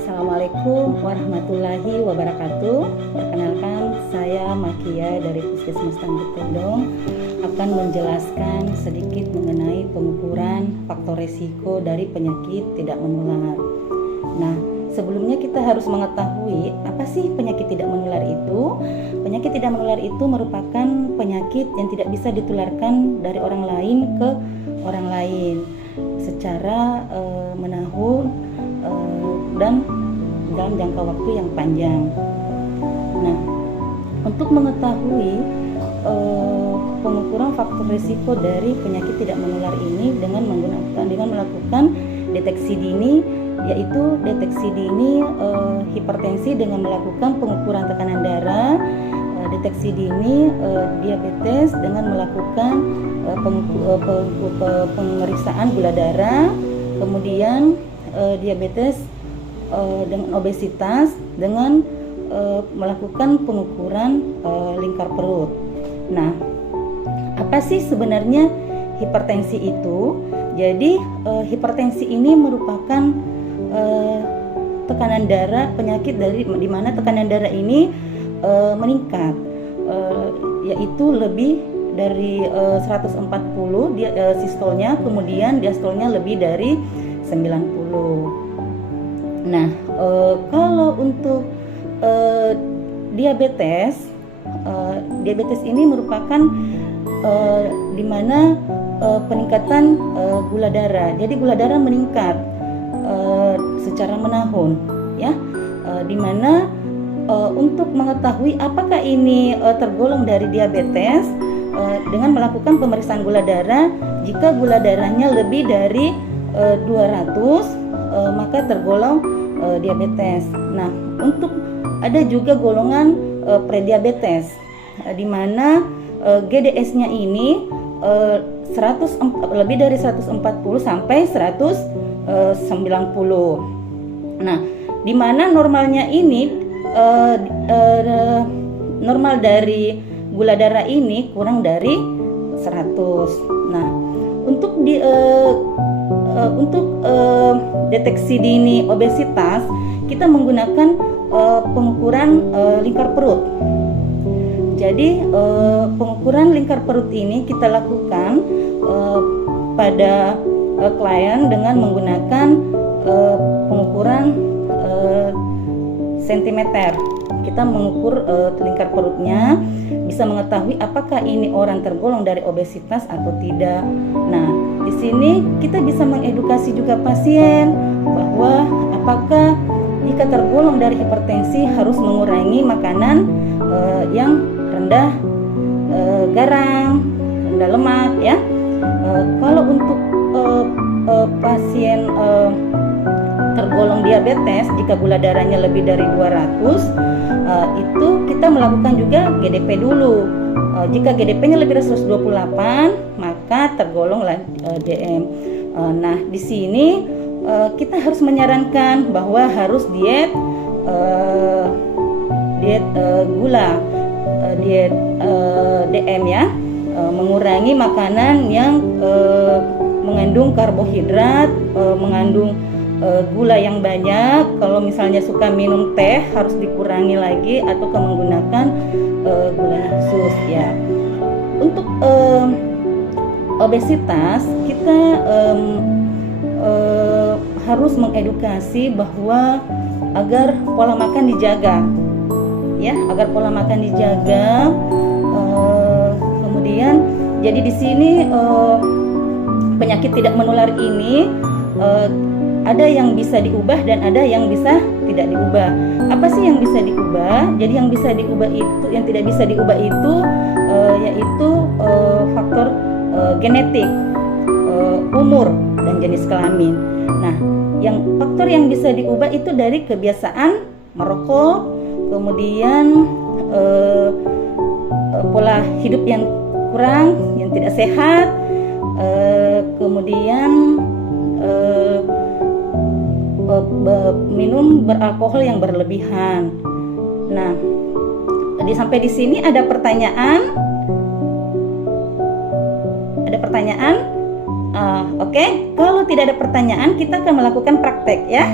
Assalamualaikum warahmatullahi wabarakatuh. Perkenalkan, saya Makia dari Puskesmas Tangguh Tendong akan menjelaskan sedikit mengenai pengukuran faktor resiko dari penyakit tidak menular. Nah, sebelumnya kita harus mengetahui apa sih penyakit tidak menular itu. Penyakit tidak menular itu merupakan penyakit yang tidak bisa ditularkan dari orang lain ke orang lain secara menahun dan dalam jangka waktu yang panjang. Nah, untuk mengetahui pengukuran faktor risiko dari penyakit tidak menular ini dengan melakukan deteksi dini, yaitu deteksi dini hipertensi dengan melakukan pengukuran tekanan darah, deteksi dini diabetes dengan melakukan pemeriksaan gula darah, kemudian diabetes dengan obesitas dengan melakukan pengukuran lingkar perut. Nah, apa sih sebenarnya hipertensi itu? Jadi hipertensi ini merupakan tekanan darah, penyakit di mana tekanan darah ini meningkat, yaitu lebih dari 140 sistolnya, kemudian diastolnya lebih dari 90. Nah, kalau untuk diabetes ini merupakan di mana peningkatan gula darah. Jadi gula darah meningkat secara menahun, ya. Di mana untuk mengetahui apakah ini tergolong dari diabetes dengan melakukan pemeriksaan gula darah, jika gula darahnya lebih dari 200 maka tergolong diabetes. Nah, untuk ada juga golongan prediabetes di mana GDS-nya ini lebih dari 140 sampai 190. Nah, di mana normalnya ini normal dari gula darah ini kurang dari 100. Nah, untuk deteksi dini obesitas, kita menggunakan pengukuran lingkar perut. Jadi pengukuran lingkar perut ini kita lakukan pada klien dengan menggunakan pengukuran sentimeter. Kita mengukur lingkar perutnya, bisa mengetahui apakah ini orang tergolong dari obesitas atau tidak. Nah, di sini kita bisa mengedukasi juga pasien bahwa apakah jika tergolong dari hipertensi harus mengurangi makanan yang rendah garam, rendah lemak, ya. Kalau untuk pasien tergolong diabetes, jika gula darahnya lebih dari 200, itu kita melakukan juga GDP dulu. Jika GDP-nya lebih dari 128, maka tergolong DM. Nah, di sini kita harus menyarankan bahwa harus diet gula, diet DM, ya, mengurangi makanan yang mengandung karbohidrat, mengandung gula yang banyak. Kalau misalnya suka minum teh harus dikurangi lagi atau menggunakan gula khusus, ya. Untuk obesitas kita harus mengedukasi bahwa agar pola makan dijaga, ya, agar pola makan dijaga. Kemudian jadi di sini penyakit tidak menular ini ada yang bisa diubah dan ada yang bisa tidak diubah. Apa sih yang bisa diubah? Jadi yang bisa diubah itu, yang tidak bisa diubah itu yaitu faktor genetik, umur, dan jenis kelamin. Nah, faktor yang bisa diubah itu dari kebiasaan merokok, kemudian pola hidup yang kurang, yang tidak sehat, kemudian minum beralkohol yang berlebihan. Nah, sampai di sini ada pertanyaan? Ada pertanyaan? Oke. Kalau tidak ada pertanyaan, kita akan melakukan praktek, ya.